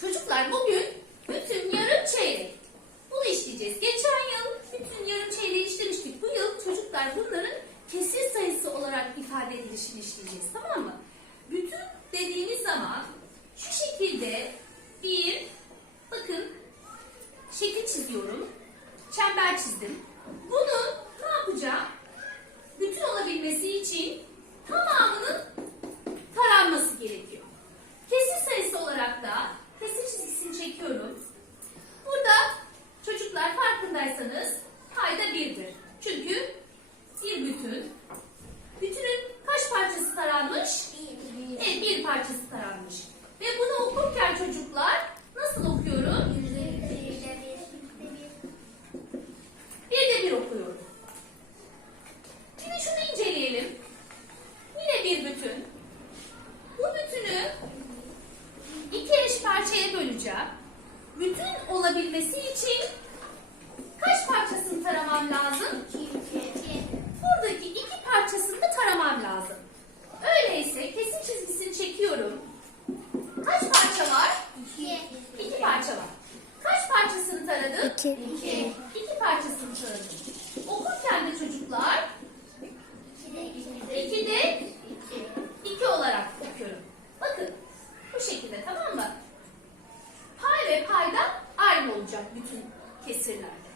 Çocuklar bugün bütün yarım çeyrek. Bunu işleyeceğiz. Geçen yıl bütün yarım çeyreği işlemiştik. Bu yıl çocuklar bunların kesir sayısı olarak ifade edilişini işleyeceğiz. Tamam mı? Bütün dediğimiz zaman şu şekilde bir bakın şekil çiziyorum. Çember çizdim. Bunu ne yapacağım? Bütün olabilmesi için tamamının taranması gerekiyor. Kesir sayısı olarak da kesir çizgisini çekiyorum. Burada çocuklar farkındaysanız payda birdir. Çünkü bir bütün. Bütünün kaç parçası taranmış? Evet bir parçası taranmış. Ve bunu okurken çocuklar nasıl okuyorum? Bir de bir okuyorum. Şimdi şunu inceleyelim. Yine bir bütün. Bu bütünü iki eş parçaya böleceğim. Bütün olabilmesi için kaç parçasını taramam lazım? Buradaki iki parçasını da taramam lazım. Öyleyse kesim çizgisini çekiyorum. Kaç parça var? İki parça var. Kaç parçasını taradım? İki. İki. İki parçasını taradım. Okurken de çocuklar iki de iki olarak okuyorum. Bakın bu şekilde tamam mı? Pay ve payda aynı olacak bütün kesirlerde.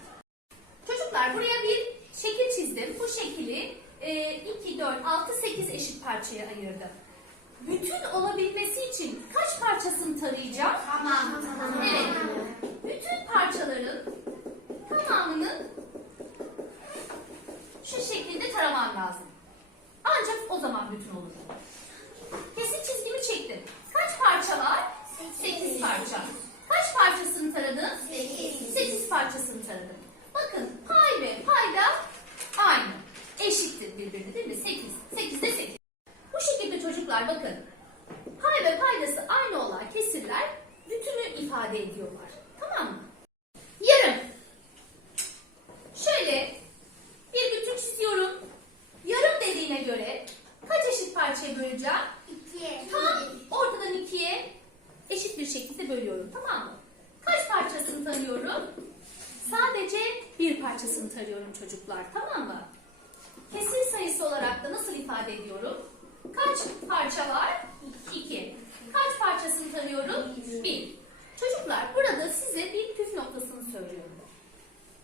Çocuklar buraya bir şekil çizdim. Bu şekili e, 2, 4, 6, 8 eşit parçaya ayırdım. Bütün olabilmesi için kaç parçasını tarayacağım? Tamam. Evet. Bütün parçaların tamamını şu şekilde taramam lazım. Ancak o zaman bütün olur. Kesit çizgimi çektim. Kaç parça var? 8 parça. Kaç parçasını taradın? 8. 8 parçasını taradım. Bakın pay ve payda aynı. Eşittir birbirine değil mi? 8. 8 de 8. Bu şekilde çocuklar bakın. Pay ve paydası aynı olan kesirler bütünü ifade ediyorlar. Tamam mı? Yarım. Şöyle bir bütün çiziyorum. Yarım dediğine göre kaç eşit parçaya böleceğim? Tam ortadan ikiye eşit bir şekilde bölüyorum. Tamam mı? Kaç parçasını tarıyorum? Sadece bir parçasını tarıyorum çocuklar. Tamam mı? Kesir sayısı olarak da nasıl ifade ediyorum? Kaç parça var? İki. Kaç parçasını tarıyorum? Bir. Çocuklar burada size bir püf noktasını söylüyorum.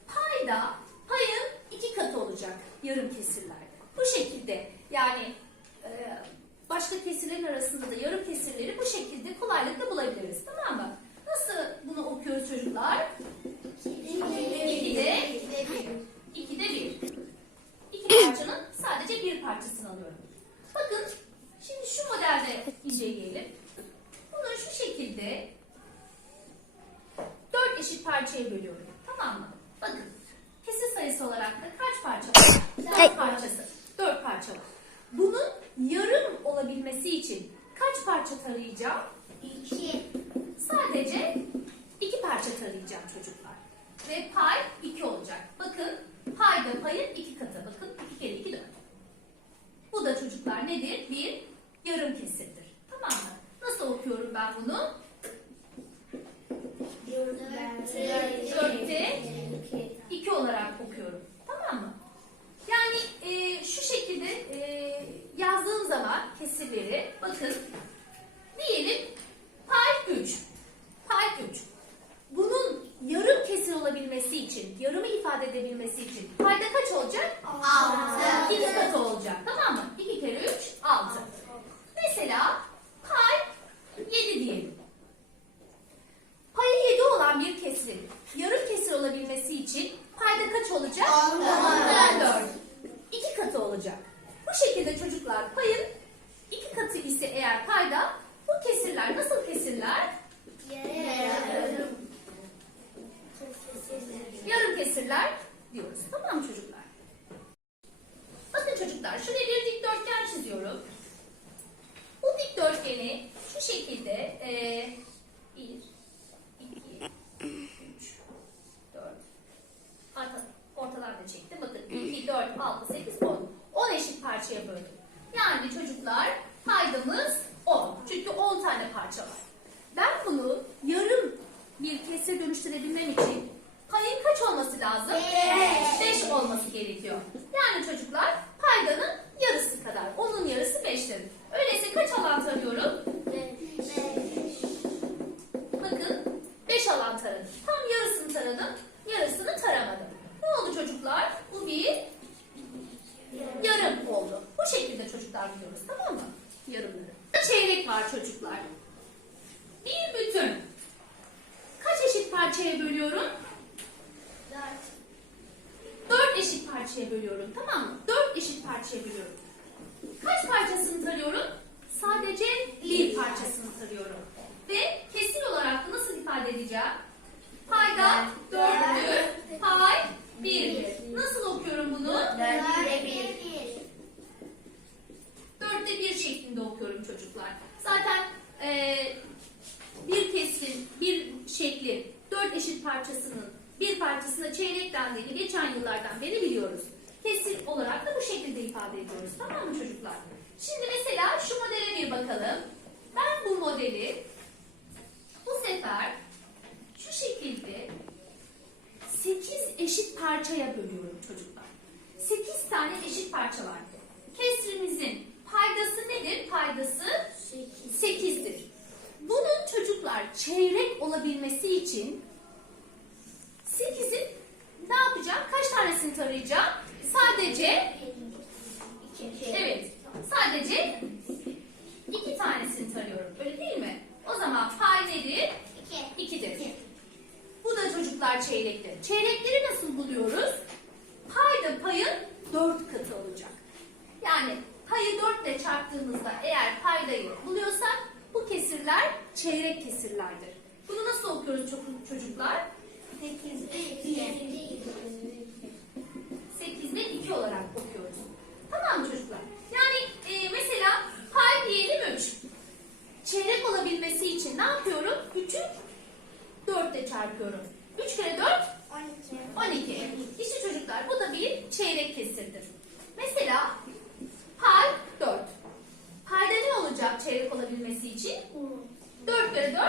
Payda payın iki katı olacak yarım kesirlerde. Bu şekilde yani e, başka kesirlerin arasında da yarım kesirleri bu şekilde kolaylıkla bulabiliriz. Tamam mı? Nasıl bunu okuyoruz çocuklar? İkide, ikide bir. İki parçanın sadece bir parçasını alıyorum. Bakın şimdi şu modelde inceleyelim. Bunu şu şekilde dört eşit parçaya bölüyorum. Tamam mı? Bakın kesir sayısı olarak da kaç parça var? Dört parçası. Dört parça var. Bunun yarım olabilmesi için kaç parça tarayacağım? Sadece iki parça tarayacağım çocuklar. Ve pay iki olacak. Bakın payda payın iki katı. Bakın iki kere iki dört. Bu çocuklar nedir? Bir yarım kesirdir. Tamam mı? Nasıl okuyorum ben bunu? Dörtte iki olarak okuyorum. Tamam mı? Yani e, şu şekilde e, yazdığım zaman kesirleri bakın diyelim pay 3. Pay 3. Bunun yarım kesir olabilmesi için, yarımı ifade edebilmesi için payda kaç olacak? Altı. İki katı olacak. Tamam mı? 2 kere 3, 6. Mesela pay 7 diyelim. Payı 7 olan bir kesirin yarım kesir olabilmesi için payda kaç olacak? On dört. 4. 2 katı olacak. Bu şekilde çocuklar payın 2 katı ise eğer payda bu kesirler nasıl kesirler? Yarım kesirler diyoruz. Tamam çocuklar? Bakın çocuklar şuraya bir dikdörtgen çiziyorum. Bu dikdörtgeni şu şekilde eee 1, çocuklar paydamız 10. Çünkü 10 tane parça var. Ben bunu yarım bir kese dönüştürebilmem için payın kaç olması lazım? 5. örneğini geçen yıllardan beri biliyoruz. Kesin olarak da bu şekilde ifade ediyoruz. Tamam mı çocuklar? Şimdi mesela şu modele bir bakalım. Ben bu modeli bu sefer şu şekilde 8 eşit parçaya bölüyorum çocuklar. 8 tane eşit parça var. Kesrimizin paydası nedir? Paydası 8'dir. Bunun çocuklar çeyrek olabilmesi için 8'in yapacağım? Kaç tanesini tarayacağım? Sadece evet olarak çeyrek olabilmesi için 4 kere 4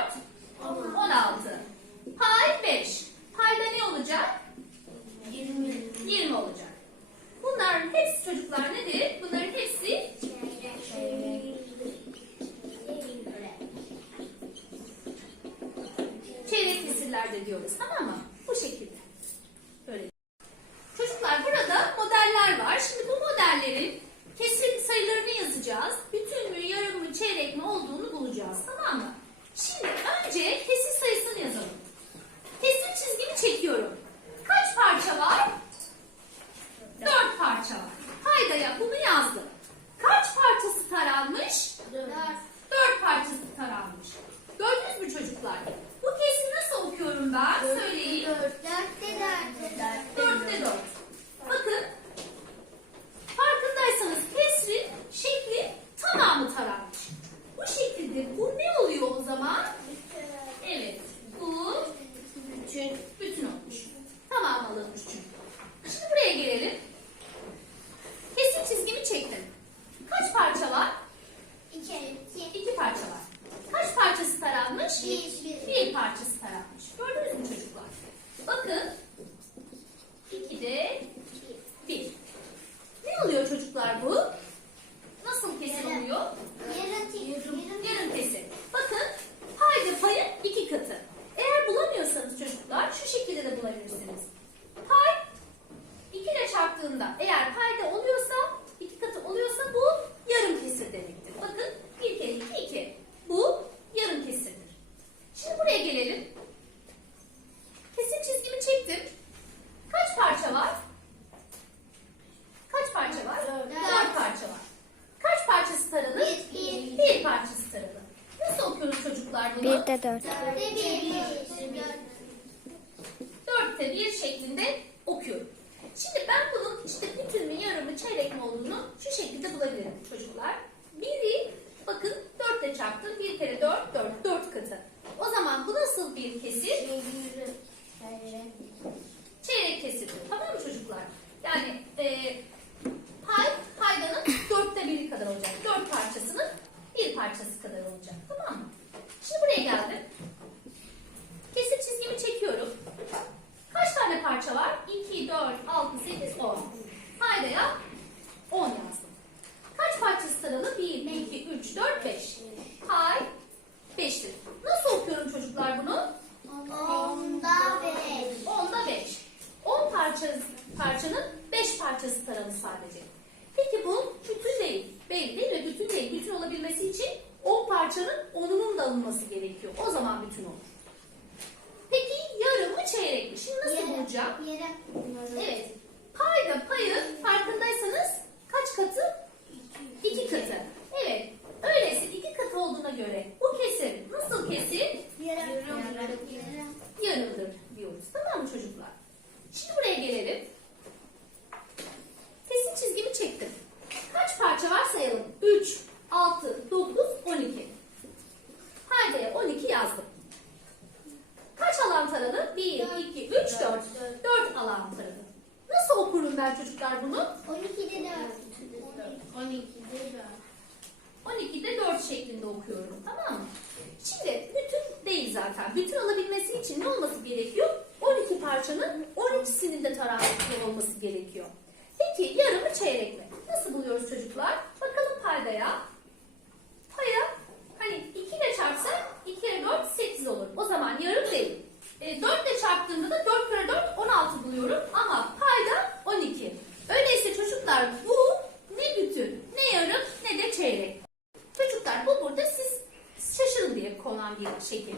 16. Hal 5. আছে Dörtte dört. Dörtte bir. Dörtte bir şeklinde okuyorum. Şimdi ben bunun işte bütün mü, yarımı, çeyrek mi olduğunu şu şekilde bulabilirim çocuklar. Biri, bakın dörtte çarptım. Bir kere dört, dört, dört katı. O zaman bu nasıl bir kesir? 3, 4, 5. Hay 5'tir. Nasıl okuyorum çocuklar bunu? Onda 5. Onda 5. 10 parça, parçanın 5 parçası taralı sadece. Peki bu bütün değil. Belli değil mi? Bütün değil. Bütün olabilmesi için 10 parçanın 10'unun da alınması gerekiyor. O zaman bütün olur. Peki yarı mı çeyrek mi? Şimdi nasıl yarı, bulacağım? Yarı. Evet. Payda payı farkındaysanız kaç katı? Yarımdır diyoruz. Tamam mı çocuklar? Şimdi buraya gelelim. Kesin çizgimi çektim. Kaç parça var sayalım. 3, 6, 9, 12. Paydaya 12 yazdım. Kaç alan taralı? 1, 2, 3, 4. 4 alan taralı. Nasıl okurum ben çocuklar bunu? 12'de 4 şeklinde okuyorum. Tamam mı? Şimdi bütün değil zaten. Bütün alabilmesi için ne olması gerekiyor? 12 parçanın 12'sinin de taraflı olması gerekiyor. Peki yarı mı çeyrek mi? Nasıl buluyoruz çocuklar? Bakalım paydaya. Paya hani 2 ile çarpsak 2 kere 4 8 olur. O zaman yarım değil. E, 4 ile çarptığımda da 4 kere 4 16 buluyorum ama payda 12. Öyleyse çocuklar bu ne bütün, ne yarım ne de çeyrek. Çocuklar bu burada siz şaşırın diye konan bir şekil.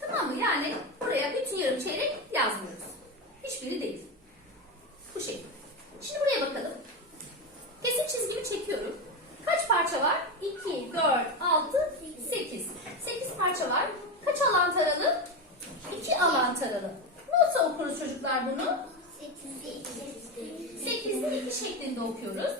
Tamam mı? Yani buraya bütün yarım çeyrek yazmıyoruz. Hiçbiri değil. Bu şekil. Şimdi buraya bakalım. Kesim çizgimi çekiyorum. Kaç parça var? 2, 4, 6, 8. 8 parça var. Kaç alan taralı? 2 alan taralı. Nasıl okuruz çocuklar bunu? 8'de 2 şeklinde okuyoruz.